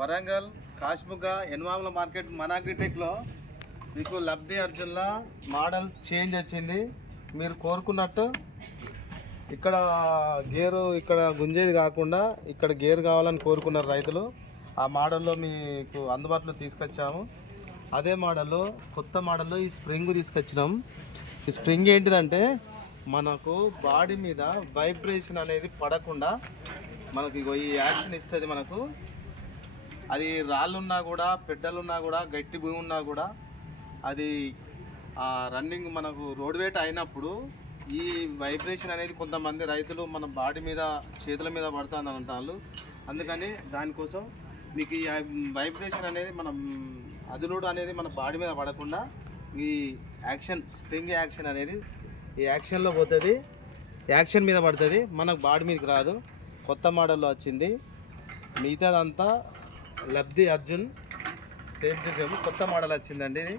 Warangal కాశ్ముగ ఎన్వాముల market మన అగ్రిటెక్లో మీకు లబ్ధి అర్జున్ల మోడల్ చేంజ్ వచ్చింది. మీరు కోరుకున్నట్టు ఇక్కడ గేరు ఇక్కడ గుంజేది కాకుండా ఇక్కడ గేర్ కావాలని కోరుకున్నారు రైతులు. ఆ మోడల్లో మీకు అందుబాటులో తీసుకొచ్చాము. అదే మోడల్లో కొత్త మోడల్లో ఈ స్ప్రింగ్ తీసుకొచ్చినాం. ఈ స్ప్రింగ్ ఏంటిదంటే మనకు బాడీ మీద వైబ్రేషన్ అనేది పడకుండా మనకి ఈ యాక్షన్ ఇస్తుంది. మనకు అది రాళ్ళున్నా కూడా పెద్దలున్నా కూడా గట్టి భూమి ఉన్నా కూడా అది రన్నింగ్ మనకు రోడ్ వేట్ అయినప్పుడు ఈ వైబ్రేషన్ అనేది కొంతమంది రైతులు మన బాడీ మీద చేతుల మీద పడుతుందని అంటారు. అందుకని దానికోసం మీకు ఈ వైబ్రేషన్ అనేది మనం అదులోడు అనేది మన బాడీ మీద పడకుండా ఈ యాక్షన్ స్ప్రింగ్ యాక్షన్ అనేది ఈ యాక్షన్లో పోతుంది, యాక్షన్ మీద పడుతుంది, మనకు బాడీ మీదకి రాదు. కొత్త మోడల్లో వచ్చింది. మిగతాదంతా లబ్ధి అర్జున్ సేఫ్టీ సేఫ్ కొత్త మోడల్ వచ్చిందండి ఇది.